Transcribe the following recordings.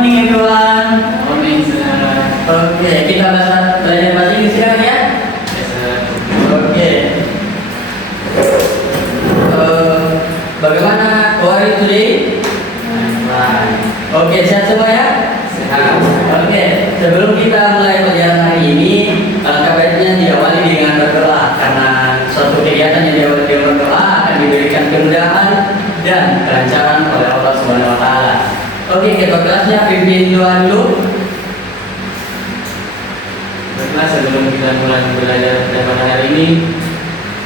morning everyone. Morning, sir. Oke, kita belajar bahasa Inggris sekarang ya. Yes, sir. Oke. Bagaimana how are you today? I'm fine. Oke, sehat semua ya? Sehat. Oke, sebelum kita mulai pelajaran hari ini, alangkah baiknya diawali dengan berdoa karena suatu kegiatan yang diawali dengan berdoa akan diberikan kemudahan dan kelancaran oleh Allah Subhanahu wa taala. Oke, ketua kelasnya pimpin doa dulu. Baiklah, sebelum kita mulai belajar pada hari ini,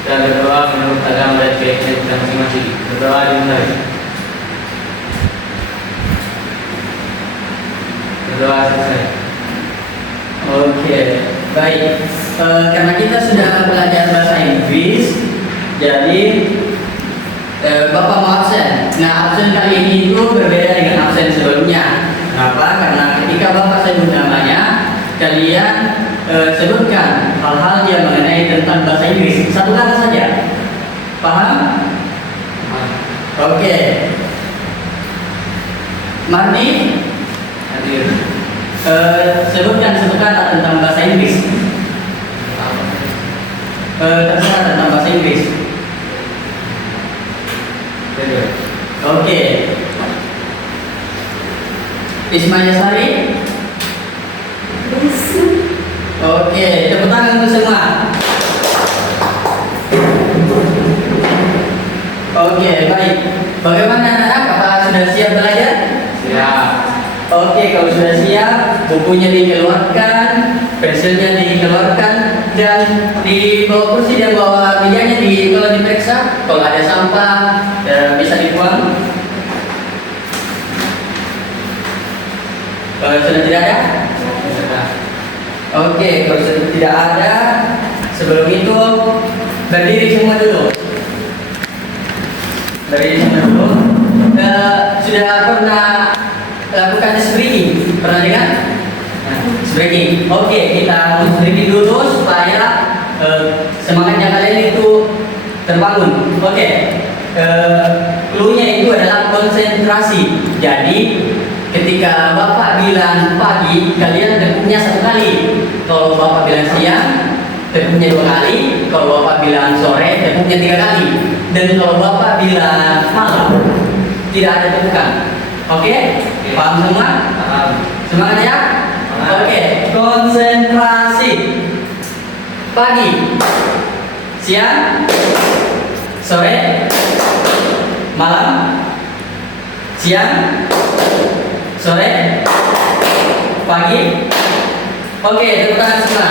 kita berdoa menurut agama dan keyakinan kita masing-masing. Berdoa dimulai. Berdoa selesai. Oke, baik. Karena kita sudah belajar bahasa Inggris, jadi Bapak mau absen. Nah, absen kali ini itu berbeda dengan absen sebelumnya. Kenapa? Karena ketika Bapak sebut namanya, kalian sebutkan hal-hal yang mengenai tentang bahasa Inggris. Satu kata saja. Paham? Oke. Marni, Hadir. sebutkan satu kata tentang bahasa Inggris. Terserah tentang bahasa Inggris. Oke. Ismaya Sari. Oke, tepuk tangan untuk semua. Oke, baik. Bagaimana anak-anak? Apakah sudah siap belajar? Siap. Oke, kalau sudah siap, bukunya dikeluarkan, pensilnya dikeluarkan, dan di bawah kursi dan bawah mejanya kalau diperiksa, kalau ada sampah bisa dibuang. Kalau sudah tidak ada? Sudah. Oke, kalau sudah tidak ada, sebelum itu berdiri semua dulu. Berdiri semua dulu. Sudah pernah lakukan speaking? Pernah dengar? Speaking. Oke, kita mau speaking dulu supaya semangatnya kalian itu terbangun. Oke. Cluenya itu adalah konsentrasi. Jadi ketika Bapak bilang pagi, kalian tekuknya satu kali. Kalau Bapak bilang siang, tekuknya 2 kali. Kalau Bapak bilang sore, tekuknya 3 kali. Dan kalau Bapak bilang malam, tidak ada tekukan. Oke? Paham semua? Paham. Semangat ya? Paham. Oke, konsentrasi. Pagi, siang, sore, malam, siang, sore, pagi. Oke, tepuk tangan semua.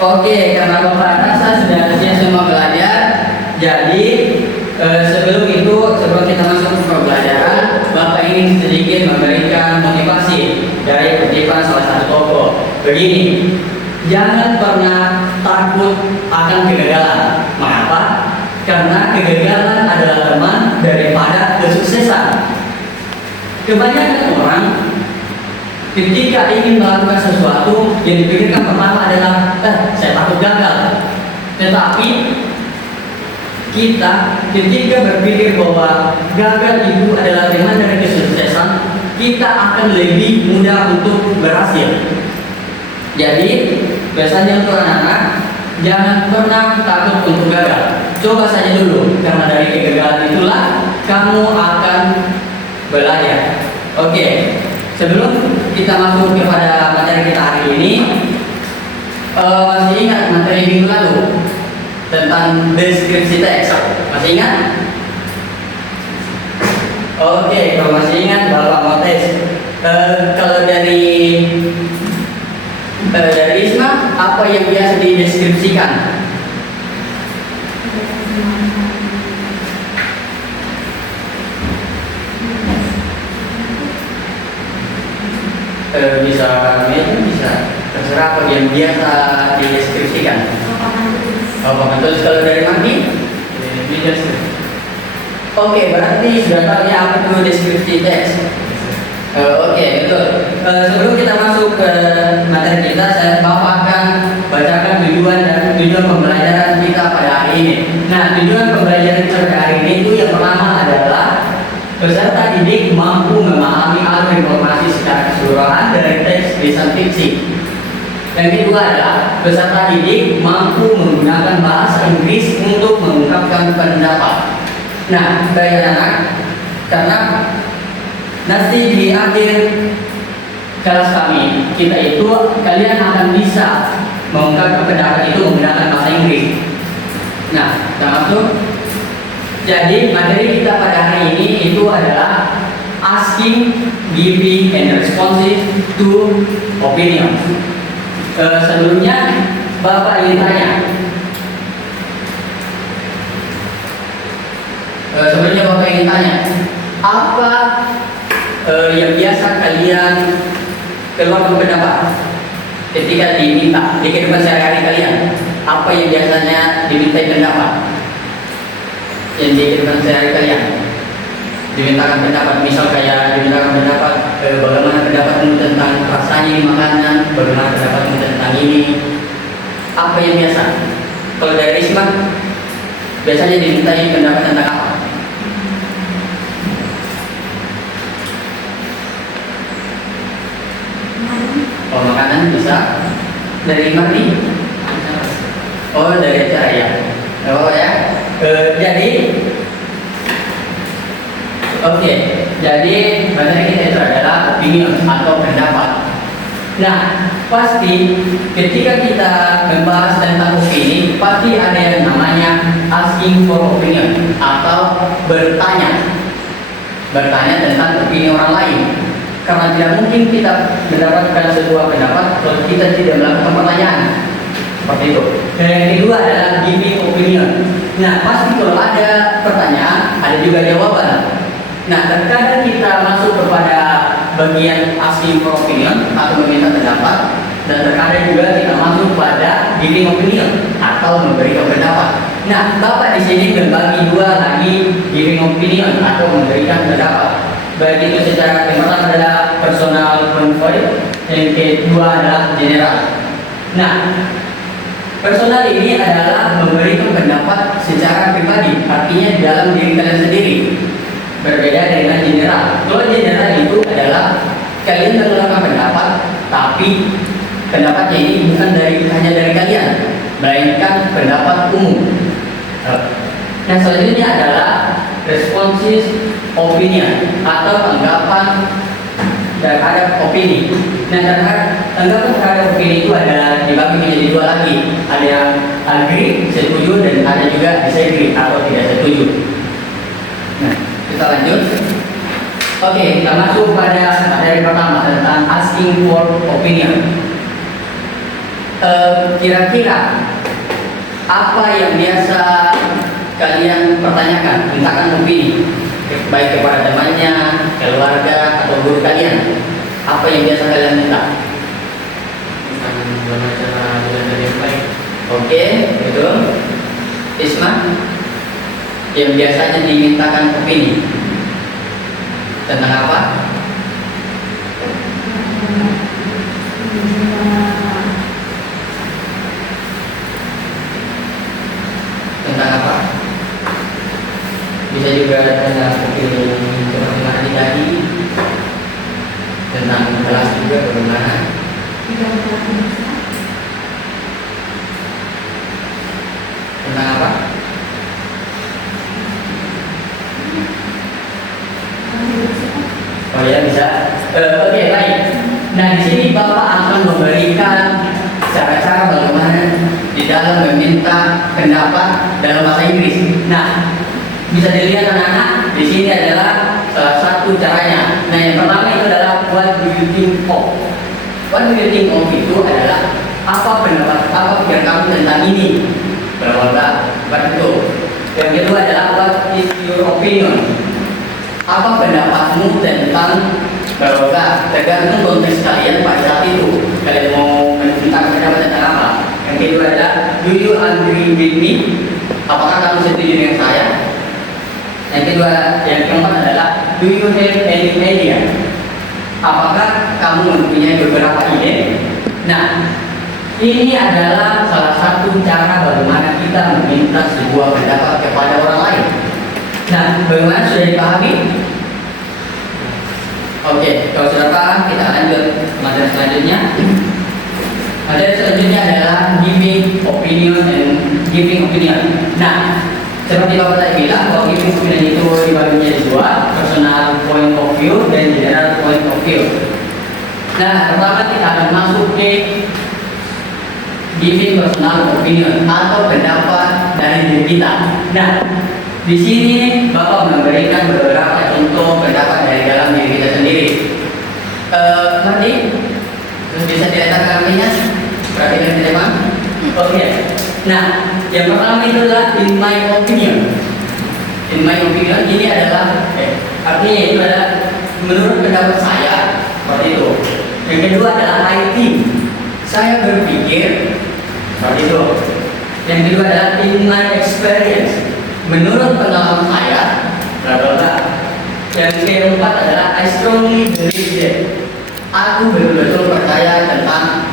Oke, karena Bapak rasa sudah siap semua belajar, jadi sebelum kita masuk ke pembelajaran, Bapak ingin sedikit memberikan motivasi dari kutipan salah satu tokoh. Begini, jangan pernah takut akan kegagalan. Mengapa? Karena kegagalan adalah teman daripada kesuksesan. Kebanyakan orang ketika ingin melakukan sesuatu yang dipikirkan pertama adalah saya takut gagal. Tetapi kita ketika berpikir bahwa gagal itu adalah teman dari kesuksesan, kita akan lebih mudah untuk berhasil. Jadi biasanya untuk anak-anak, jangan pernah takut untuk gagal. Coba saja dulu, karena dari kegagalan itulah kamu akan belajar. Oke, sebelum kita masuk kepada materi kita hari ini, masih ingat materi minggu lalu tentang deskripsi teks? Masih ingat? Oke, kalau masih ingat, Bapak mau tes. Kalau dari Isma, apa yang biasa dideskripsikan? Bisa bisa terserah apa yang biasa dideskripsikan. Betul. Kalau dari Mandi? Biasa. Oke, berarti sudah tahu ya apa itu deskripsi teks. Oke, betul. Sebelum kita masuk ke materi kita, saya akan bacakan tujuan pembelajaran kita pada hari ini. Nah, tujuan pembelajaran kita pada hari ini itu yang pertama adalah peserta didik mampu memahami fiksi. Yang kedua adalah peserta didik mampu menggunakan bahasa Inggris untuk mengungkapkan pendapat. Nah, baik anak, karena nanti di akhir kelas kami, kalian akan bisa mengungkapkan pendapat itu menggunakan bahasa Inggris. Nah, kita masuk. Jadi materi kita pada hari ini itu adalah asking, giving, and responsive to opinions. Sebelumnya Bapak ingin tanya. Apa yang biasa kalian keluarkan pendapat ketika diminta di kehidupan sehari-hari kalian? Apa yang biasanya dimintai pendapat? Yang di kehidupan sehari-hari kalian dimintakan pendapat, misal kayak dimintakan pendapat bagaimana pendapatmu tentang rasanya di makanan, bagaimana pendapatmu tentang ini, apa yang biasa? Kalau dari Risma biasanya dimintai pendapat tentang apa? Oh, makanan bisa. Dari Marni? Oh, dari acara ya. Oh ya. Jadi materi kita itu adalah opinion atau pendapat. Nah, pasti ketika kita membahas tentang opini, pasti ada yang namanya asking for opinion atau bertanya tentang opini orang lain. Karena tidak mungkin kita mendapatkan sebuah pendapat kalau kita tidak melakukan pertanyaan. Seperti itu. Dan yang kedua adalah giving opinion. Nah, pasti kalau ada pertanyaan, ada juga jawaban. Nah, terkadang kita masuk kepada bagian asking for opinion atau meminta pendapat, dan terkadang juga kita masuk pada giving opinion atau memberikan pendapat. Nah, Bapak di sini berbagi dua lagi giving opinion atau memberikan pendapat. Baik itu secara yang pertama adalah personal point, yang kedua adalah general. Nah, personal ini adalah memberikan pendapat secara pribadi, artinya di dalam diri kalian sendiri. Berbeda dengan general. Kalau general itu adalah kalian mengeluarkan pendapat, tapi pendapatnya ini bukan hanya dari kalian, melainkan pendapat umum. Yang selanjutnya adalah responsive opinion atau tanggapan terhadap opini. Nah, tanggapan terhadap opini itu ada dibagi menjadi dua lagi. Ada yang agree, setuju, dan ada juga disagree atau tidak setuju. Nah, kita lanjut. Oke, kita masuk pada materi pertama tentang asking for opinion. Kira-kira apa yang biasa kalian pertanyakan, mintakan opini, baik kepada temannya, keluarga, atau guru kalian? Apa yang biasa kalian minta? Bagaimana cara belajar yang baik? Oke, betul. Isma, yang biasanya dimintakan opini tentang apa? Tentang apa? Bisa juga tentang opini bagaimana tadi, tentang kelas juga bagaimana. Tentang apa? Oh ya, bisa. Oke, baik. Nah, di sini Bapak akan memberikan cara-cara bagaimana di dalam meminta pendapat dalam bahasa Inggris. Nah, bisa dilihat anak-anak, di sini adalah salah satu caranya. Nah, yang pertama itu adalah what do you think of? What do you think of itu adalah apa pendapat, apa pikiran kamu tentang ini? Berapa itu. Yang kedua adalah what is your opinion? Apa pendapatmu tentang berapa? Tergantung konteks kalian pada saat itu. Kalian mau meminta pendapat tentang apa? Yang kedua adalah do you agree with me? Apakah kamu setuju dengan saya? Yang kedua, yang keempat adalah do you have any idea? Apakah kamu mempunyai beberapa ide? Nah, ini adalah salah satu cara bagaimana kita meminta sebuah pendapat kepada orang lain. Nah, bagaimana sudah dipahami? Oke, kalau sudah paham, kita lanjut ke materi selanjutnya. Materi selanjutnya adalah giving opinion and giving opinion. Nah, seperti Bapak tadi bilang bahwa giving opinion itu dibagi menjadi dua, personal point of view dan general point of view. Nah, pertama kita akan masuk ke giving personal opinion atau pendapat dari diri kita. Nah, di sini Bapak memberikan beberapa contoh pendapat dari dalam diri kita sendiri. Nanti bisa diletakkan artinya, perhatikan teman. Oke. Nah, yang pertama itu adalah in my opinion. In my opinion ini adalah artinya itu adalah menurut pendapat saya seperti itu. Yang kedua adalah I think. Saya berpikir seperti itu. Yang kedua adalah in my experience. Menurut pengalaman saya, bla bla bla. Yang keempat adalah I strongly believe that. Aku betul-betul percaya tentang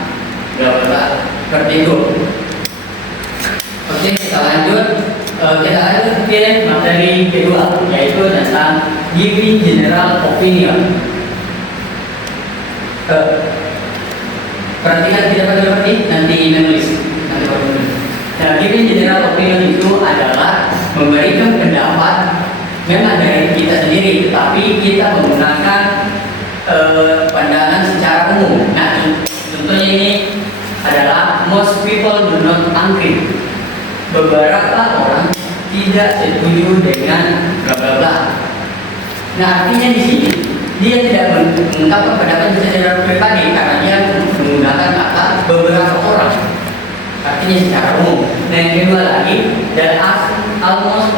bla bla bla. Seperti itu. Oke, kita lanjut. Kita lanjut ke materi kedua, yaitu tentang giving general opinion. Perhatikan tidak pada seperti nanti menulis. Nah, giving general opinion itu adalah memberikan pendapat memang dari kita sendiri, tetapi kita menggunakan pandangan secara umum. Nah, contohnya ini adalah most people do not agree. Beberapa orang tidak setuju dengan bla bla bla. Nah, artinya di sini dia tidak mengungkapkan pendapat secara pribadi karena dia menggunakan kata beberapa orang. Artinya secara umum. Nah, yang kedua lagi, there are almost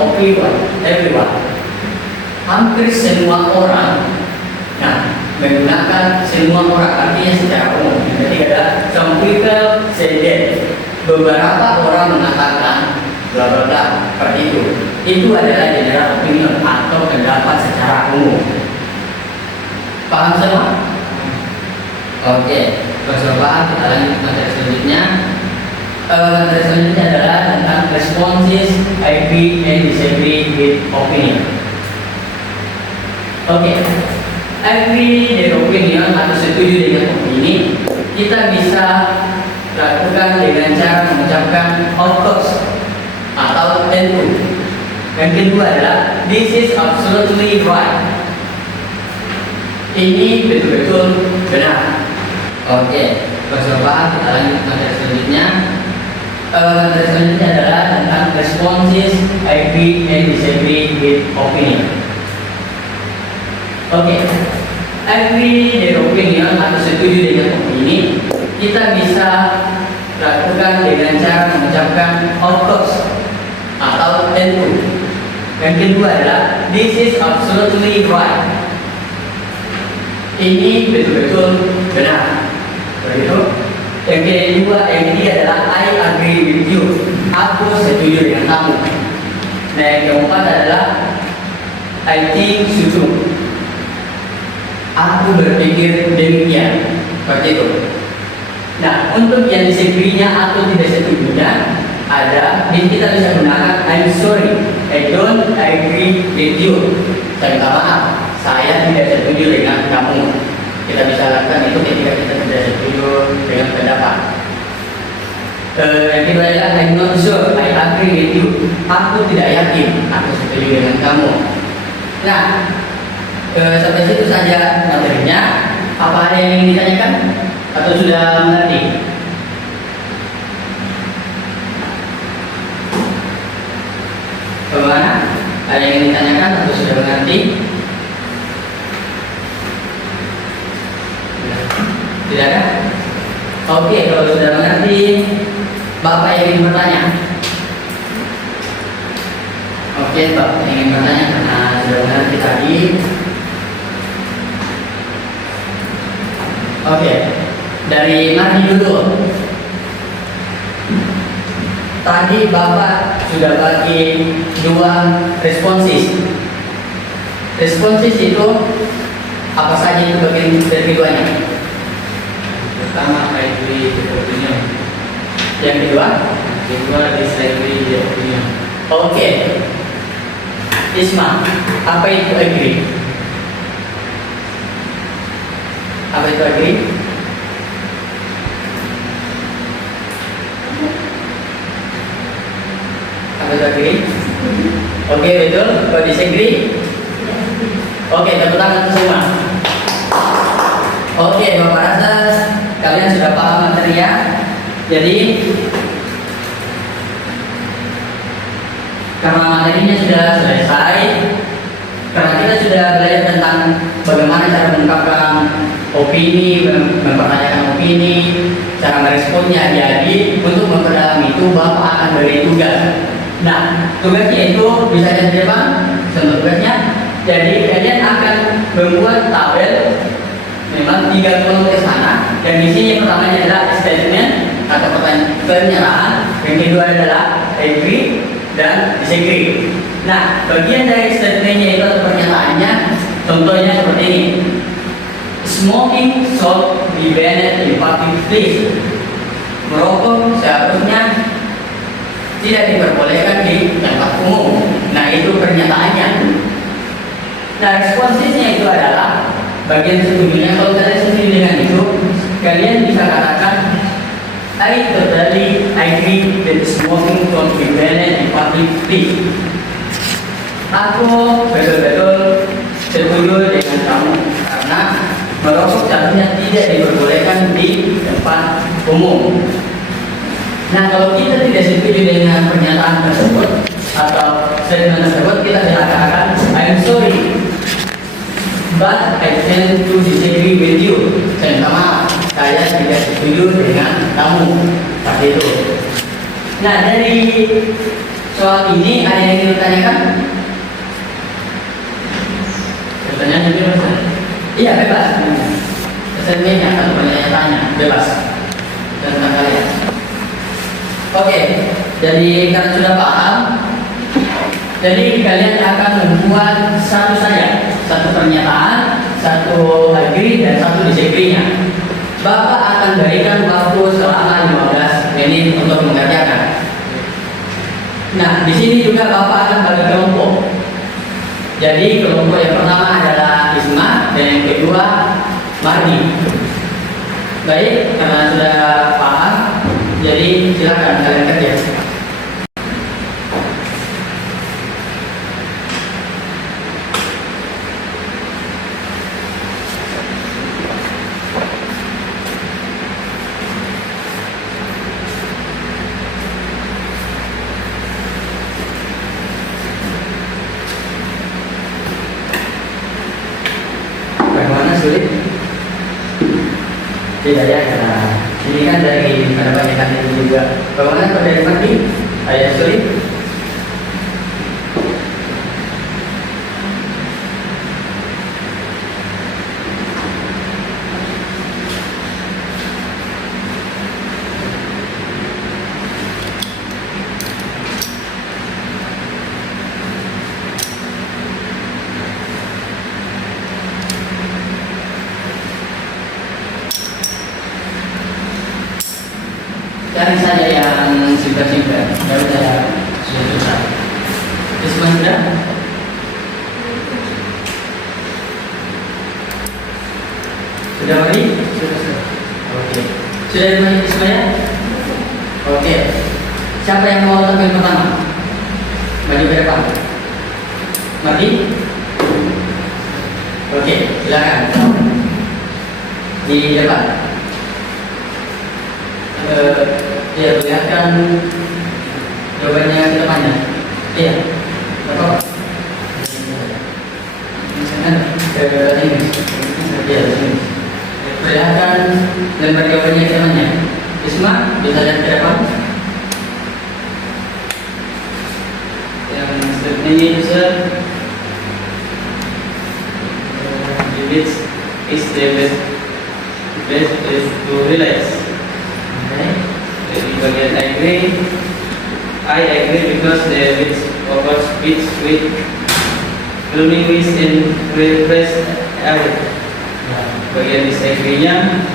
everyone. Hampir semua orang. Nah, menggunakan semua orang artinya secara umum. Yang ketiga adalah some people say that. Beberapa orang mengatakan bla bla bla seperti itu. Itu adalah general opinion atau pendapat secara umum. Paham semua? Oke, percobaan kita lanjut materi selanjutnya. Materi selanjutnya adalah tentang responses, agree and disagree with opinion. Oke, agree dengan opinion atau setuju dengan opini kita bisa lakukan dengan cara mengucapkan of course atau tentu. Yang kedua adalah this is absolutely right. Ini betul-betul benar. Oke, percobaan kita lanjut materi selanjutnya. Materi selanjutnya adalah tentang responses, agree and disagree with opinion. Oke, agree dengan opinion atau setuju dengan opini kita bisa lakukan dengan cara mengucapkan of course atau tentu. Yang kedua adalah this is absolutely right. Ini betul-betul benar. Begitu. Yang ketiga adalah I agree with you. Aku setuju dengan kamu. Nah, yang keempat adalah I think so. Aku berpikir demikian. Seperti itu. Nah, untuk yang disagree-nya atau tidak setujunya ada, kita bisa gunakan I'm sorry, I don't agree with you. Saya minta maaf, saya tidak setuju dengan kamu. Kita bisa lakukan itu ketika kita tidak setuju dengan pendapat. Yang kedua adalah I'm not sure, I agree with you. Aku tidak yakin, aku setuju dengan kamu. Nah, sampai situ saja materinya. Apa ada yang ingin ditanyakan? Atau sudah mengerti? Bagaimana? Ada yang ingin ditanyakan atau sudah mengerti? Tidak ada? Oke, kalau sudah mengerti, Bapak yang ingin bertanya. Oke, Bapak yang ingin bertanya karena sudah mengerti tadi. Oke, dari Mardi dulu. Tadi Bapak sudah bagi dua responses. Responses itu apa saja itu bagian dari keduanya? Pertama, agree with opinion. Yang kedua? Disagree with opinion. Oke. Isma, apa itu agree? Apa itu agree? Apa itu agree? Oke, betul. Kalau disagree? Oke, tepuk tangan semua. Oke, Bapak rasa kalian sudah paham materinya. Jadi karena materinya sudah selesai, karena kita sudah belajar tentang bagaimana cara mengungkapkan opini, mempertanyakan opini, cara meresponnya. Jadi untuk memperdalam itu Bapak akan beri tugas. Nah, tugasnya itu bisa lihat di depan, contoh tugasnya. Jadi kalian akan membuat tabel, memang 3 kolom ke sana. Dan di sini pertamanya adalah statement atau pertanyaan penyerahan, yang kedua adalah agree dan disagree. Nah, bagian dari statementnya itu atau pernyataannya, contohnya seperti ini. Smoking should be banned in public place. Merokok seharusnya tidak diperbolehkan di tempat umum. Nah, itu pernyataannya. Nah, responsifnya itu adalah bagian setujunya. Kalau kalian setuju dengan itu, kalian bisa katakan I totally agree that smoking should be banned in public place. Aku betul-betul setuju dengan kamu karena merokok seharusnya tidak diperbolehkan di tempat umum. Nah, kalau kita tidak setuju dengan pernyataan tersebut atau statement tersebut, kita bisa katakan I'm sorry, but I tend to disagree with you. Saya minta maaf, saya tidak setuju dengan kamu. Seperti itu. Nah, dari soal ini ada yang ingin ditanyakan? Pertanyaan itu bebas? Iya, bebas. Statementnya atau pertanyaannya bebas. Tentang kalian. Oke, jadi karena sudah paham, jadi kalian akan membuat satu saja, satu pernyataan, satu agree dan satu disagree-nya. Bapak akan berikan waktu selama 15 menit untuk mengerjakan. Nah, di sini juga Bapak akan bagi kelompok. Jadi kelompok yang pertama adalah Isma dan yang kedua Mardi. Baik, karena sudah paham, jadi silakan kalian kerja. Bagaimana sulit? Tidak ya, karena ini kan dari pada banyakan itu juga. Bagaimana kalau dari Mardi? Ada sulit? Cari saja yang simpel-simpel, baru saya sudah susah. Isma sudah? Sudah Mari? Sudah. Oke. Sudah dimana Isma ya? Oke. Siapa yang mau tampil pertama? Maju ke depan. Mari. Oke, silakan. Di depan. Ya, perlihatkan jawabannya ke depannya. Iya, betul. Ini, iya, sini. Perlihatkan lembar jawabannya ke depannya. Isma, bisa lihat ke depan. Yang seperti ini Sir, which is the best place to relax. Jadi bagian I agree because the witch offers speech with filming with and refresh away. Bagian disagree-nya,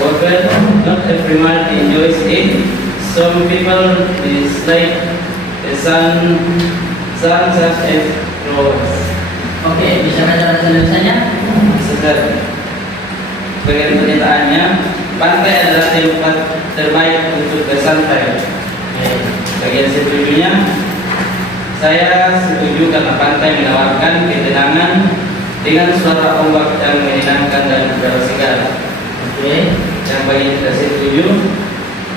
however, not everyone enjoys it. Some people dislike the sun such as flowers. Oke, bisa baca bahasa Indonesianya? Sebentar. Bagian pernyataannya, pantai adalah tempat terbaik untuk bersantai. Bagian setujunya, saya setuju karena pantai menawarkan ketenangan dengan suara ombak yang menyenangkan dan udara segar. Yang bagian tidak setuju,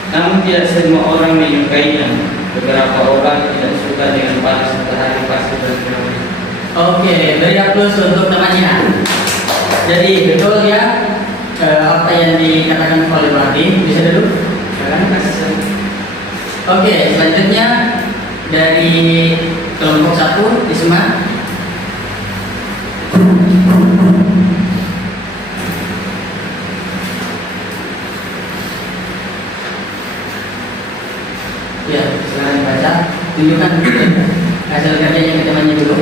namun tidak semua orang menyukainya. Beberapa orang tidak suka dengan panas matahari pasti bersinar. Beri aplaus untuk temannya. Jadi betul ya apa yang dikatakan oleh Martin. Bisa dulu? Selanjutnya dari kelompok 1 Isma. Ya, silakan baca. Tunjukkan hasil kerjanya ke temannya dulu.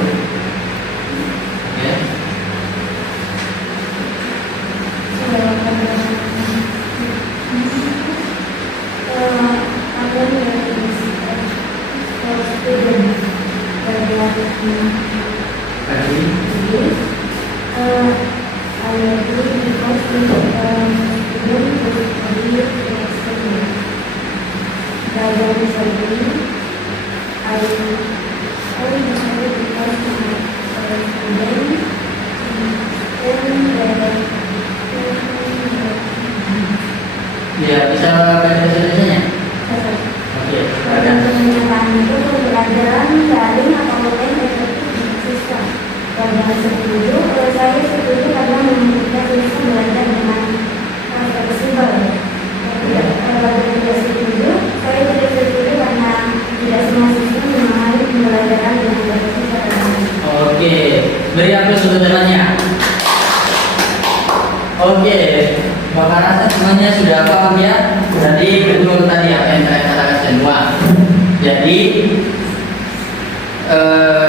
Ya, bisa baca tulisannya? Oke, silakan. Pernyataan itu pembelajaran daring atau online efektif di siswa. Bagian setuju, saya setuju karena memungkinkan siswa belajar dengan fleksibel. Bagian tidak setuju, saya tidak setuju karena tidak semua siswa memahami pembelajaran dengan fleksibel. Oke, beri aplaus untuk temannya. Oke, Bapak rasa semuanya sudah paham ya? Jadi betul tadi apa yang saya katakan semua. Jadi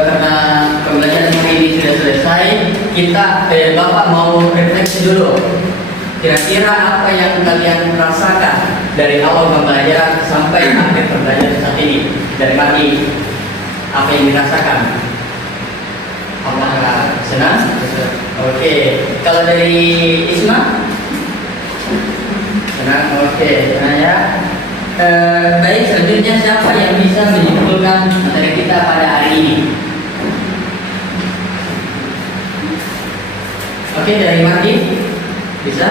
karena pembelajaran ini sudah selesai, kita Bapak mau refleksi dulu. Kira-kira apa yang kalian rasakan dari awal pembelajaran sampai akhir pembelajaran saat ini? Dari Mati, apa yang dirasakan? Apakah senang? Oke, kalau dari Isma? Senang, oke, senang ya. Baik, selanjutnya siapa yang bisa menyimpulkan materi kita pada hari ini? Oke, dari Mati, bisa?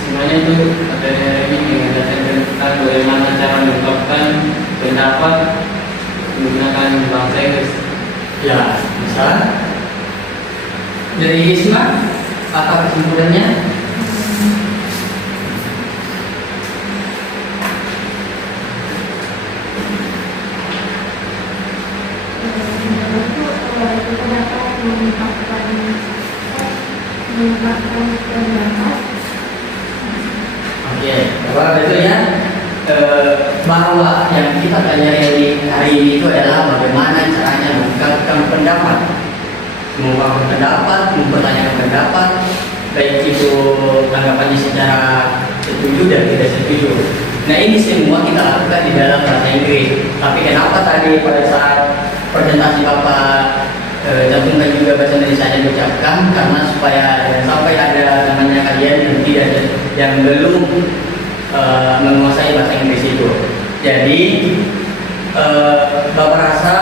Semuanya itu materi hari ini mengajarkan tentang bagaimana cara mengungkapkan pendapat menggunakan bahasa Inggris. Ya, bisa. Dari Isma, apa kesimpulannya? Oke, bahwa betul ya bahwa yang kita pelajari hari ini itu adalah bagaimana caranya mengungkapkan pendapat, mempertanyakan pendapat, baik itu tanggapannya secara setuju dan tidak setuju. Nah ini semua kita lakukan di dalam bahasa Inggris. Tapi kenapa tadi pada saat presentasi Bapak cantumkan juga bahasa Indonesia yang diucapkan, karena supaya sampai ada namanya kalian yang tidak yang belum menguasai bahasa Inggris itu. Jadi Bapak rasa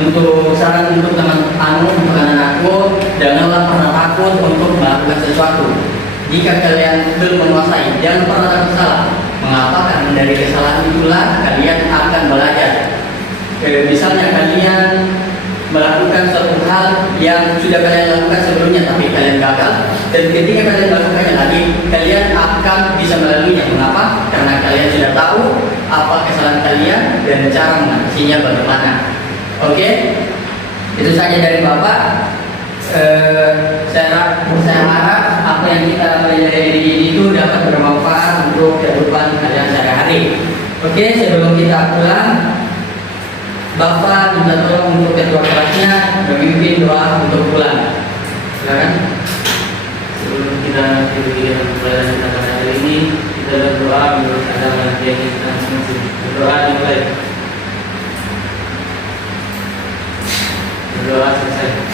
untuk saran untuk teman untuk anak-anakku, janganlah pernah takut untuk melakukan sesuatu. Jika kalian belum menguasai, jangan pernah takut salah. Mengapa? Karena dari kesalahan itulah kalian akan belajar. Misalnya kalian melakukan suatu hal yang sudah kalian lakukan sebelumnya tapi kalian gagal, dan ketika kalian melakukannya lagi kalian akan bisa melaluinya. Mengapa? Karena kalian sudah tahu apa kesalahan kalian dan cara mengatasinya bagaimana. Oke, itu saja dari Bapak. Saya harap apa yang kita pelajari itu dapat bermanfaat untuk kehidupan kalian sehari-hari. Oke, sebelum kita pulang, Bapak minta tolong untuk ketua kelasnya memimpin doa untuk pulang. Silakan. Sebelum kita diberikan pelajaran kita pada hari ini, kita berdoa menurut agama yang kita masing-masing. Berdoa dimulai. Berdoa selesai.